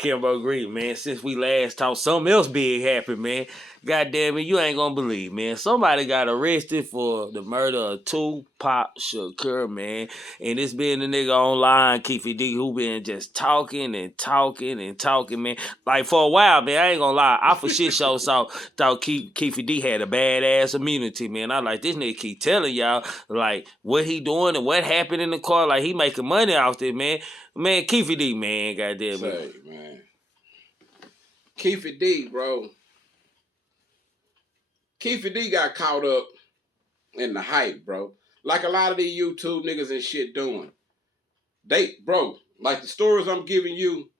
Kimbo Green, man, since we last talked, something else big happened, man. God damn it, you ain't gonna believe, man. Somebody got arrested for the murder of Tupac Shakur, man. And it's been the nigga online, Keefe D, who been just talking, man. Like, for a while, man, I ain't gonna lie. I for shit show thought Keefe D had a badass immunity, man. I like, this nigga keep telling y'all, like, what he doing and what happened in the car. Like, he making money off it, man. Man, Keefe D, man, goddamn it. Man. Keefe D, bro. Keefe D got caught up in the hype, bro. Like a lot of these YouTube niggas and shit doing. Bro, like the stories I'm giving you,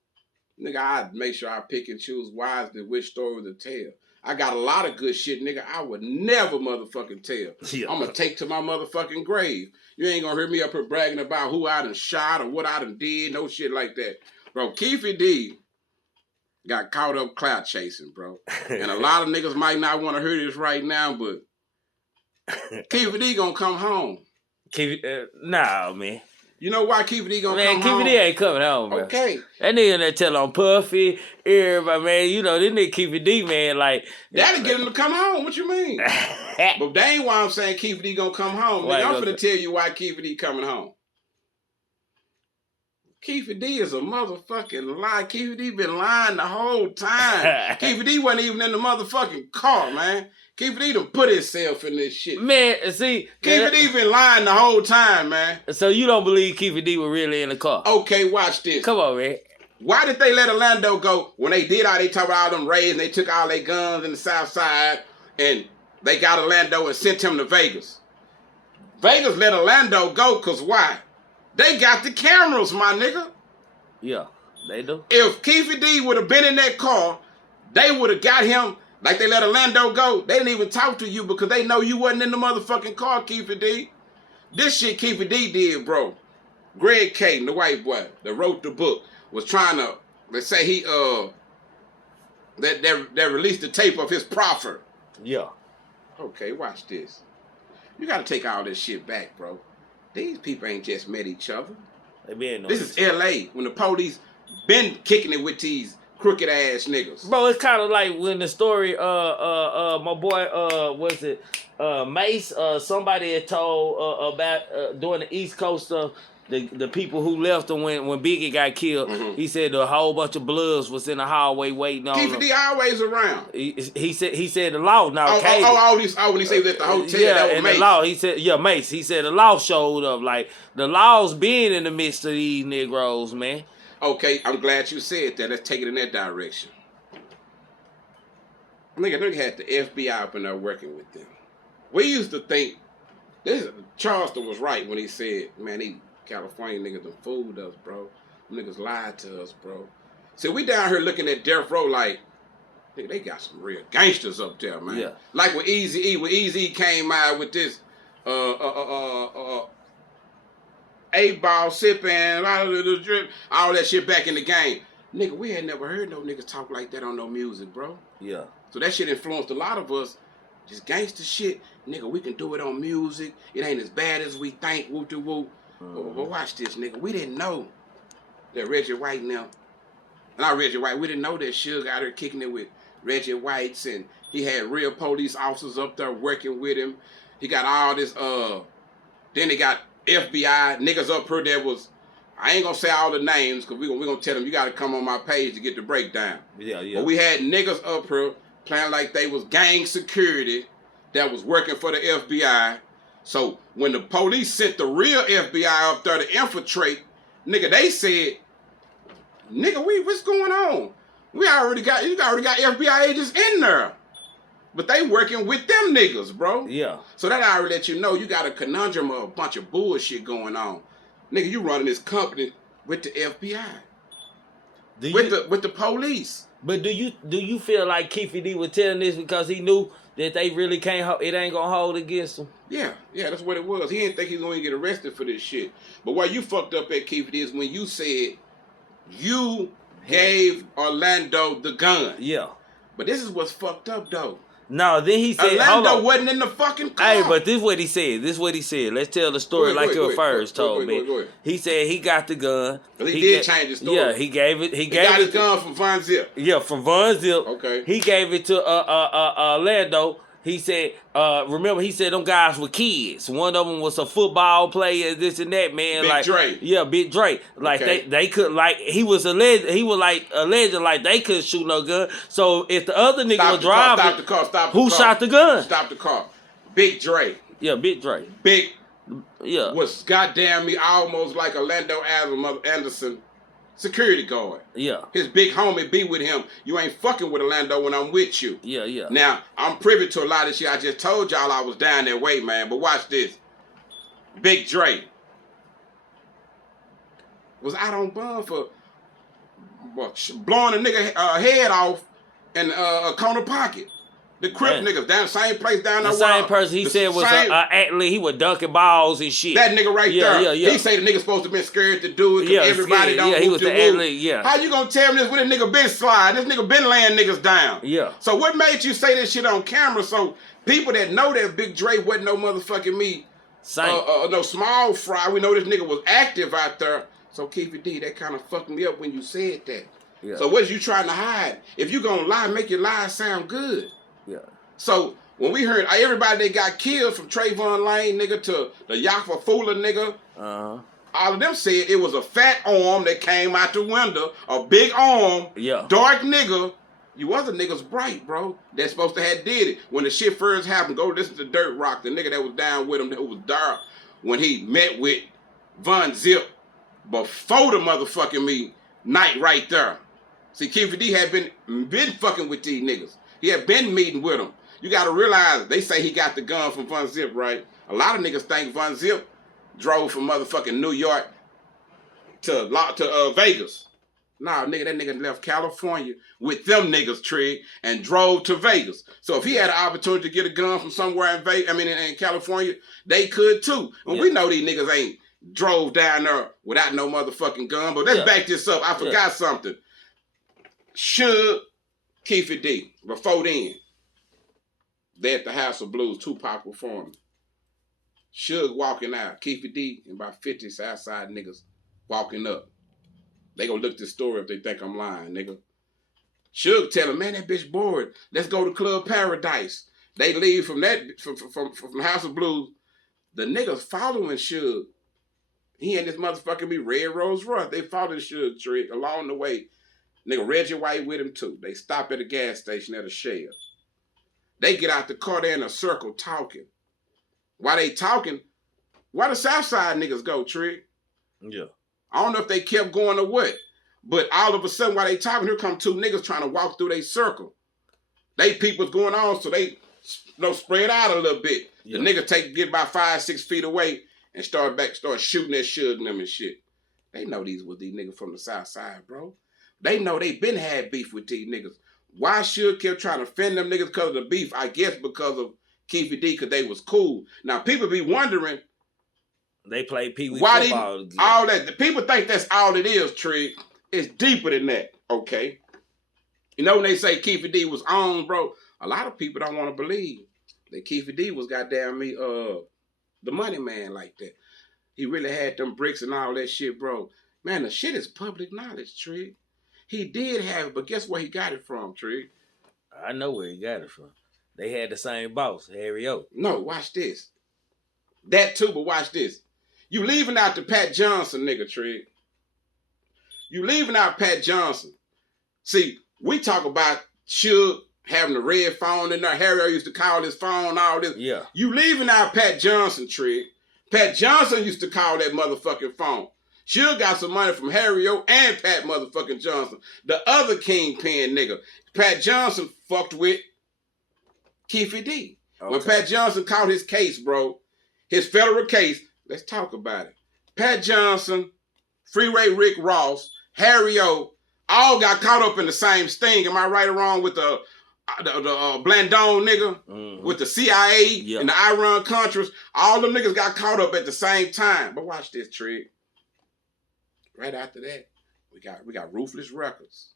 nigga, I make sure I pick and choose wisely which story to tell. I got a lot of good shit, nigga, I would never motherfucking tell. Yeah. I'm gonna take to my motherfucking grave. You ain't gonna hear me up here bragging about who I done shot or what I done did, no shit like that. Bro, Keefe D got caught up clout chasing, bro. And a lot of niggas might not want to hear this right now, but Keefe D gonna come home. Nah, man. You know why Keefe D gonna come home? Man, Keefe D ain't coming home, bro. Okay. That nigga in there tell on Puffy, everybody, man. You know, this nigga Keefe D, man, like... That'll get him to come home. What you mean? But that ain't why I'm saying Keefe D gonna come home. Nigga, I'm finna tell you why Keefe D coming home. Keefe D is a motherfucking lie. Keefe D been lying the whole time. Keefe D wasn't even in the motherfucking car, man. Keefe D done put himself in this shit. Man, see... Keefe D been lying the whole time, man. So you don't believe Keefe D was really in the car? Okay, watch this. Come on, man. Why did they let Orlando go when they did all, they talked about all them raids and they took all their guns in the South Side and they got Orlando and sent him to Vegas? Vegas let Orlando go because why? They got the cameras, my nigga. Yeah, they do. If Keefe D would have been in that car, they would have got him like they let Orlando go. They didn't even talk to you because they know you wasn't in the motherfucking car, Keefe D. This shit Keefe D did, bro. Greg Caden, the white boy that wrote the book, was trying to, let's say he, that released the tape of his proffer. Yeah. Okay, watch this. You got to take all this shit back, bro. These people ain't just met each other. They been this is L.A. when the police been kicking it with these crooked ass niggas. Bro, it's kind of like when the story, my boy, was it Mace? Somebody had told about during the East Coast stuff. The people who left him when Biggie got killed, he said a whole bunch of bloods was in the hallway waiting on him. Keefe D always around. He said the law now. When he said at the hotel, yeah, that was and Mace. The law, he said, yeah, Mace. He said the law showed up. Like the law's being in the midst of these Negroes, man. Okay, I'm glad you said that. Let's take it in that direction. Nigga had the FBI up in there working with them. We used to think Charleston was right when he said, man, these California niggas done fooled us, bro. Niggas lied to us, bro. See, we down here looking at Death Row like, hey, they got some real gangsters up there, man. Yeah. Like with Eazy-E, when Eazy-E came out with this 8-ball sipping, all that shit back in the game. Nigga, we had never heard no niggas talk like that on no music, bro. Yeah. So that shit influenced a lot of us. Just gangster shit. Nigga, we can do it on music. It ain't as bad as we think, whoop-de-whoop. But watch this, nigga. We didn't know that Reggie White now. Not Reggie White. We didn't know that Suge out there kicking it with Reggie Whites, and he had real police officers up there working with him. He got all this, then he got FBI niggas up here that was, I ain't gonna say all the names, because we gonna tell them, you gotta come on my page to get the breakdown. Yeah. But we had niggas up here playing like they was gang security that was working for the FBI. So when the police sent the real FBI up there to infiltrate, nigga, they said, nigga, what's going on? You already got FBI agents in there. But they working with them niggas, bro. Yeah. So that already let you know you got a conundrum of a bunch of bullshit going on. Nigga, you running this company with the FBI. With the police. But do you feel like Keefe D was telling this because he knew that they really can't, it ain't gonna hold against him? Yeah, that's what it was. He didn't think he was gonna get arrested for this shit. But why you fucked up at Keefe D is when you said you gave Orlando the gun. Yeah. But this is what's fucked up though. No, then he said, hold Orlando on. wasn't in the fucking car. Hey, but this is what he said. Let's tell the story like you first told me. Go ahead. He said he got the gun. He did change his story. Yeah, he gave it. He got his gun from Von Zip. Yeah, from Von Zip. Okay. He gave it to Orlando. He said, remember, he said them guys were kids. One of them was a football player, this and that, man. Big Dre. Yeah, Big Dre. Like, they could, like, he was alleged like they couldn't shoot no gun. So, if the other nigga was driving. Stop the car. Who shot the gun? Stop the car. Big Dre. Yeah, Big Dre. Big. Yeah. Was goddamn me almost like Orlando Anderson. Security guard. Yeah. His big homie be with him. You ain't fucking with Orlando when I'm with you. Yeah. Now, I'm privy to a lot of shit. I just told y'all I was down that way, man. But watch this. Big Dre was out on bond for blowing a nigga head off in a corner pocket. The Crip niggas down the same place down there. The same person he said was an athlete. He was dunking balls and shit. That nigga right there. Yeah. He say the nigga supposed to been scared to do it because everybody don't he was the athlete, yeah. How you gonna tell me this when this nigga been sliding? This nigga been laying niggas down. Yeah. So what made you say this shit on camera so people that know that Big Dre wasn't no motherfucking me, no small fry, we know this nigga was active out there. So Keefe D, that kind of fucked me up when you said that. Yeah. So what is you trying to hide? If you gonna lie, make your lie sound good. Yeah. So when we heard everybody that got killed from Trayvon Lane nigga to the Yafa Fula nigga, all of them said it was a fat arm that came out the window, a big arm, dark nigga. You other niggas bright, bro. That's supposed to have did it. When the shit first happened, go listen to Dirt Rock, the nigga that was down with him that was dark when he met with Von Zip before the motherfucking me night right there. See, Keefe D had been fucking with these niggas. He had been meeting with them. You got to realize, they say he got the gun from Von Zip, right? A lot of niggas think Von Zip drove from motherfucking New York to Vegas. Nah, nigga, that nigga left California with them niggas, Trig, and drove to Vegas. So if he had an opportunity to get a gun from somewhere in California, they could too. And we know these niggas ain't drove down there without no motherfucking gun. But let's back this up. I forgot something. Should Keefe D, before then, they at the House of Blues, Tupac performing. Suge walking out. Keefe D and about 50 Southside niggas walking up. They gonna look this story if they think I'm lying, nigga. Suge tell him, man, that bitch bored. Let's go to Club Paradise. They leave from from House of Blues. The niggas following Suge. He and this motherfucking be Red Rose Royce. They following Suge Trick along the way. Nigga Reggie White with him too. They stop at a gas station at a Shell. They get out the car, they're in a circle talking. While they talking, why the Southside niggas go, Trig? Yeah. I don't know if they kept going or what, but all of a sudden while they talking, here come two niggas trying to walk through their circle. They people's going on, so they spread out a little bit. Yeah. The nigga get about 5-6 feet away and start shooting at Suge and them and shit. They know these niggas from the Southside, bro. They know they been had beef with these niggas. Why Suge kept trying to offend them niggas because of the beef? I guess because of Keefe D, because they was cool. Now, people be wondering. They play Pee Wee football. All that. The people think that's all it is, Trig. It's deeper than that, okay? You know when they say Keefe D was on, bro, a lot of people don't want to believe that Keefe D was goddamn me, the money man like that. He really had them bricks and all that shit, bro. Man, the shit is public knowledge, Trig. He did have it, but guess where he got it from, Trig? I know where he got it from. They had the same boss, Harry O. No, watch this. That too, but watch this. You leaving out the Pat Johnson nigga, Trig. You leaving out Pat Johnson. See, we talk about Suge having the red phone in there. Harry O used to call his phone, all this. Yeah. You leaving out Pat Johnson, Trig. Pat Johnson used to call that motherfucking phone. Suge got some money from Harry O and Pat motherfucking Johnson. The other kingpin nigga. Pat Johnson fucked with Keefe D. Okay. When Pat Johnson caught his case, bro, his federal case, let's talk about it. Pat Johnson, Freeway Rick Ross, Harry O, all got caught up in the same sting. Am I right or wrong with the Blandone nigga, with the CIA and the Iran-Contras? All them niggas got caught up at the same time. But watch this, Trig. Right after that, we got Ruthless Records.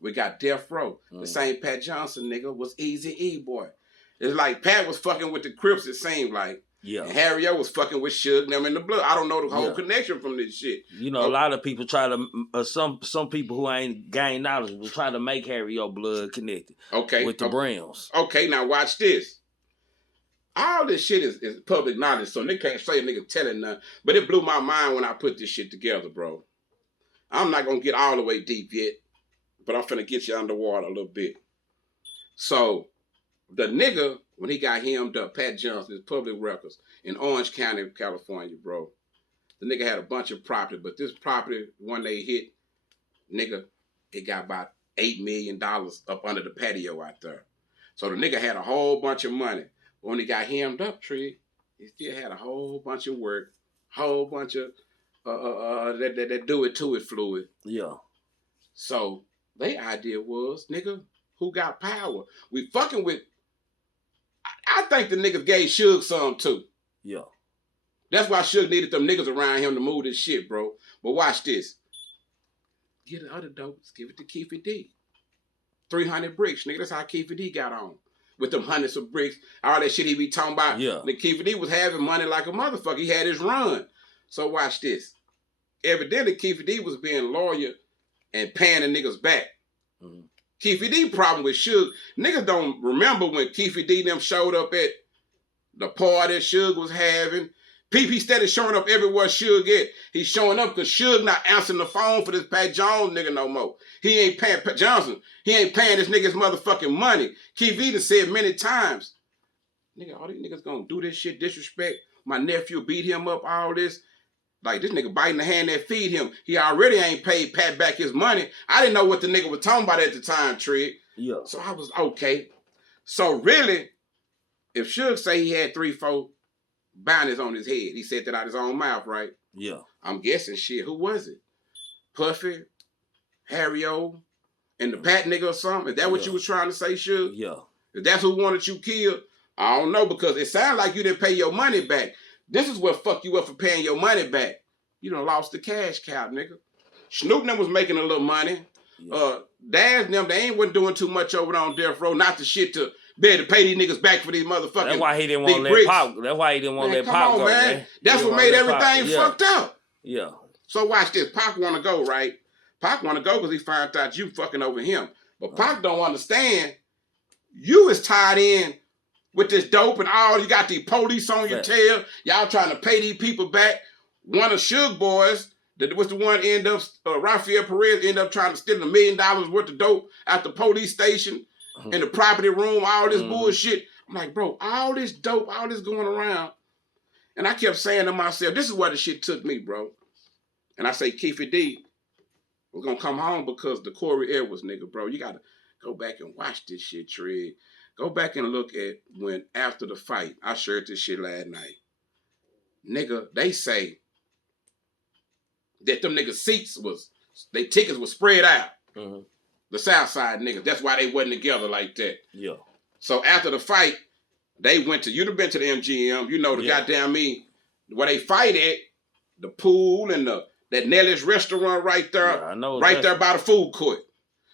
We got Death Row. The same Pat Johnson nigga was Eazy-E boy. It's like Pat was fucking with the Crips, it seemed like. Yeah. And Harry O was fucking with Suge them in the blood. I don't know the whole connection from this shit. You know, a lot of people try to, some people who ain't gained knowledge will try to make Harry O blood connected. With the Browns. Okay, now watch this. All this shit is public knowledge, so nigga can't say a nigga telling nothing. But it blew my mind when I put this shit together, bro. I'm not gonna get all the way deep yet, but I'm finna get you underwater a little bit. So, the nigga, when he got hemmed up, Pat Johnson, is Public Records in Orange County, California, bro. The nigga had a bunch of property, but this property, when they hit, nigga, it got about $8 million up under the patio out there. So the nigga had a whole bunch of money. When he got hemmed up, Trig, he still had a whole bunch of work, whole bunch of that do it to it fluid. Yeah. So their idea was, nigga, who got power? We fucking with. I think the niggas gave Suge some too. Yeah. That's why Suge needed them niggas around him to move this shit, bro. But watch this. Get the other dope, give it to Keefe D. 300 bricks, nigga. That's how Keefe D got on. With them hundreds of bricks, all that shit he be talking about. Yeah. The Keefe D was having money like a motherfucker. He had his run. So watch this. Evidently, Keefe D was being loyal and paying the niggas back. Keefe D problem with Suge. Niggas don't remember when Keefe D them showed up at the party Suge was having. PP steady showing up everywhere Suge at. He's showing up because Suge not answering the phone for this Pat Jones nigga no more. He ain't paying Pat Johnson. He ain't paying this nigga's motherfucking money. Keefe D done said many times, nigga, all these niggas gonna do this shit, disrespect. My nephew beat him up, all this. Like, this nigga biting the hand that feed him. He already ain't paid Pat back his money. I didn't know what the nigga was talking about at the time, Trig. Yeah. So I was, okay. So really, if Suge say he had 3-4 bounties on his head, he said that out his own mouth, right? Yeah. I'm guessing shit. Who was it? Puffy? Harry O? And the Pat nigga or something? Is that what you was trying to say, Suge? Yeah. If that's who wanted you killed, I don't know, because it sounded like you didn't pay your money back. This is what fucked you up for paying your money back. You done lost the cash cow, nigga. Snoop them was making a little money. Yeah. Daz them, they wasn't doing too much over there on Death Row. Not the shit to be able to pay these niggas back for these motherfuckers. That's why he didn't want to let Pop. That's why he didn't want to let Pop go, man. That's what made everything fucked up. Yeah. So watch this. Pac want to go, right? Pac want to go because he found out you fucking over him. But Pac don't understand. You is tied in with this dope and all. You got the police on your tail. Y'all trying to pay these people back. One of Suge boys, that was the one end up, Rafael Perez ended up trying to steal $1 million worth of dope at the police station, in the property room, all this bullshit. I'm like, bro, all this dope, all this going around. And I kept saying to myself, this is where the shit took me, bro. And I say, Keefe D, we're going to come home because the Corey Edwards nigga, bro. You got to go back and watch this shit, Trig. Go back and look at when, after the fight, I shared this shit last night. Nigga, they say that them niggas' seats they tickets was spread out. The South Side niggas. That's why they wasn't together like that. Yeah. So after the fight, they went to, you'd have been to the MGM, you know, the goddamn me, where they fight at, the pool and that Nelly's restaurant right there, I know right there by the food court.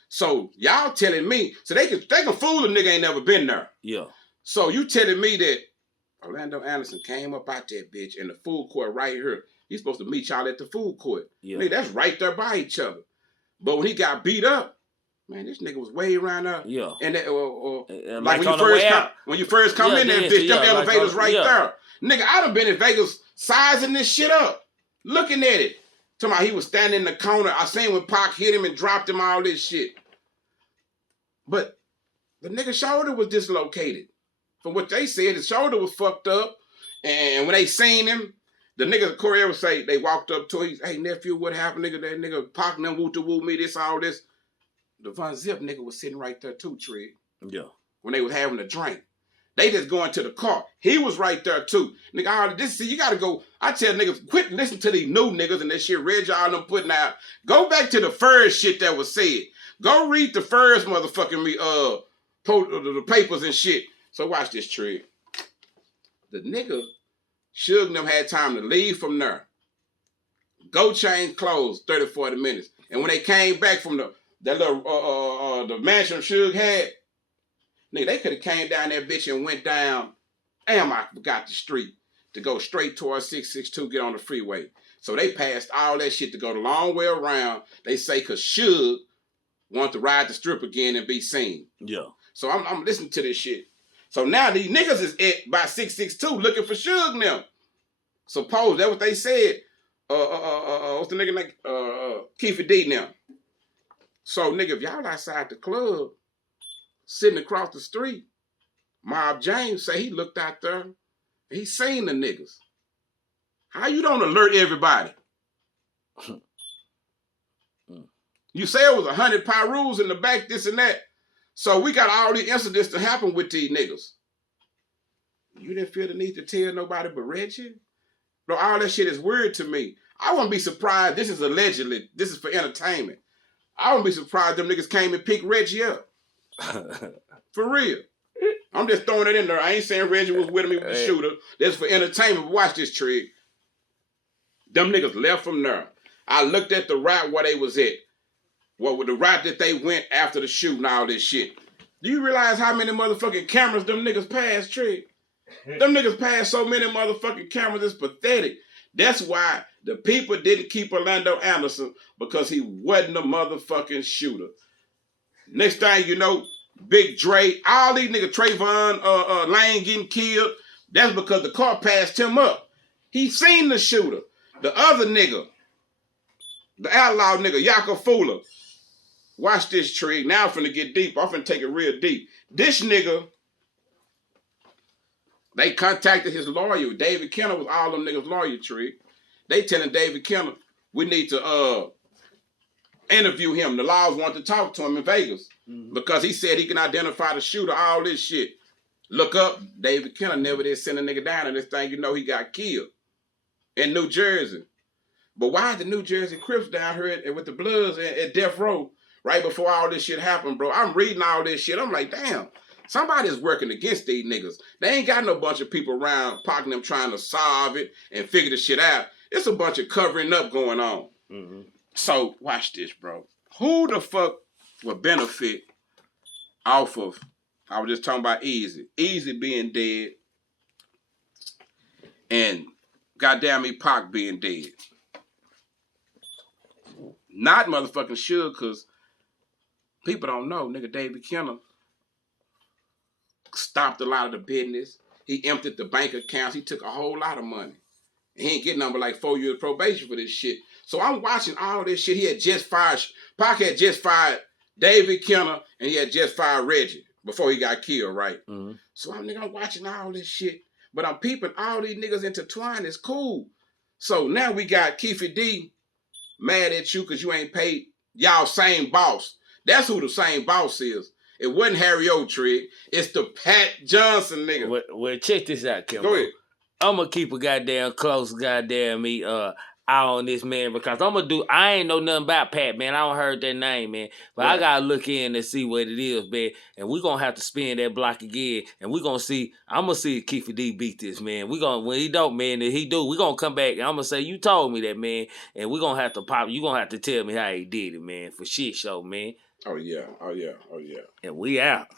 So y'all telling me, so they can fool a nigga ain't never been there. Yeah. So you telling me that Orlando Anderson came up out that bitch in the food court right here. He's supposed to meet y'all at the food court. Yeah. Nigga, that's right there by each other. But when he got beat up, man, this nigga was way around there. Yeah. And that, like when you first come in there, bitch, them elevators right there. Nigga, I done been in Vegas sizing this shit up, looking at it. Talking about he was standing in the corner. I seen when Pac hit him and dropped him, all this shit. But the nigga's shoulder was dislocated. From what they said, his shoulder was fucked up. And when they seen him, the nigga, Corey would say, they walked up to him, hey, nephew, what happened, nigga? That nigga Pac them woo-to-woo me, this, all this. The Von Zip nigga was sitting right there too, Trig. Yeah. When they was having a drink. They just going to the car. He was right there too. Nigga, you gotta go. I tell niggas, quit listening to these new niggas and that shit Reg all them putting out. Go back to the first shit that was said. Go read the first motherfucking the papers and shit. So watch this, Trig. The nigga, Suge them had time to leave from there. Go change clothes 30, 40 minutes. And when they came back from that little the mansion Suge had, nigga, they could have came down that bitch and went down. Damn, I forgot the street to go straight towards 662, get on the freeway. So they passed all that shit to go the long way around. They say cause Suge want to ride the strip again and be seen. Yeah. So I'm listening to this shit. So now these niggas is at by 662 looking for Suge now. Suppose that's what they said. What's the nigga name? Keefe D now. So nigga, if y'all outside the club, sitting across the street, Mob James say he looked out there and he seen the niggas. How you don't alert everybody? You say it was 100 Pyrus in the back, this and that. So we got all these incidents to happen with these niggas. You didn't feel the need to tell nobody but Reggie? Bro, all that shit is weird to me. I wouldn't be surprised. This is allegedly. This is for entertainment. I wouldn't be surprised them niggas came and picked Reggie up. For real. I'm just throwing it in there. I ain't saying Reggie was with me with the shooter. That's for entertainment. Watch this, Trig. Them niggas left from there. I looked at the route where they was at. What with the route that they went after the shoot and all this shit. Do you realize how many motherfucking cameras them niggas passed, Trig? Them niggas passed so many motherfucking cameras, it's pathetic. That's why the people didn't keep Orlando Anderson, because he wasn't a motherfucking shooter. Next thing you know, Big Dre, all these niggas, Trayvon Lane getting killed, that's because the car passed him up. He seen the shooter. The other nigga, the outlaw nigga, Yaka Fula. Watch this, Trig. Now I'm finna get deep. I'm finna take it real deep. This nigga, they contacted his lawyer. David Kenner was all them niggas' lawyer, Trig. They telling David Kenner, we need to interview him. The laws want to talk to him in Vegas. Because he said he can identify the shooter, all this shit. Look up, David Kenner never did send a nigga down, and this thing, you know, he got killed in New Jersey. But why the New Jersey Crips down here with the Bloods at Death Row right before all this shit happened, bro? I'm reading all this shit. I'm like, damn, somebody's working against these niggas. They ain't got no bunch of people around parking them trying to solve it and figure the shit out. It's a bunch of covering up going on. So watch this, bro. Who the fuck would benefit off of, I was just talking about Easy. Easy being dead and goddamn me Pac being dead. Not motherfucking Suge, because people don't know, nigga, David Kenner stopped a lot of the business. He emptied the bank accounts. He took a whole lot of money. And he ain't getting number like 4 years probation for this shit. So I'm watching all this shit. He had just fired, Pac had just fired David Kenner, and he had just fired Reggie before he got killed, right? So I'm watching all this shit. But I'm peeping all these niggas intertwined. It's cool. So now we got Keefe D mad at you because you ain't paid y'all same boss. That's who the same boss is. It wasn't Harry O. Trigg. It's the Pat Johnson nigga. Well, check this out, Kimbo. Go ahead. I'm going to keep a goddamn close goddamn me eye on this, man, because I ain't know nothing about Pat, man. I don't heard that name, man. But I got to look in and see what it is, man. And we're going to have to spin that block again. And we're going to see, I'm going to see if Keefe D beat this, man. When he don't, man, if he do, we're going to come back and I'm going to say, you told me that, man. And we're going to have to pop, you're going to have to tell me how he did it, man, for shit show, man. Oh, yeah. And we out.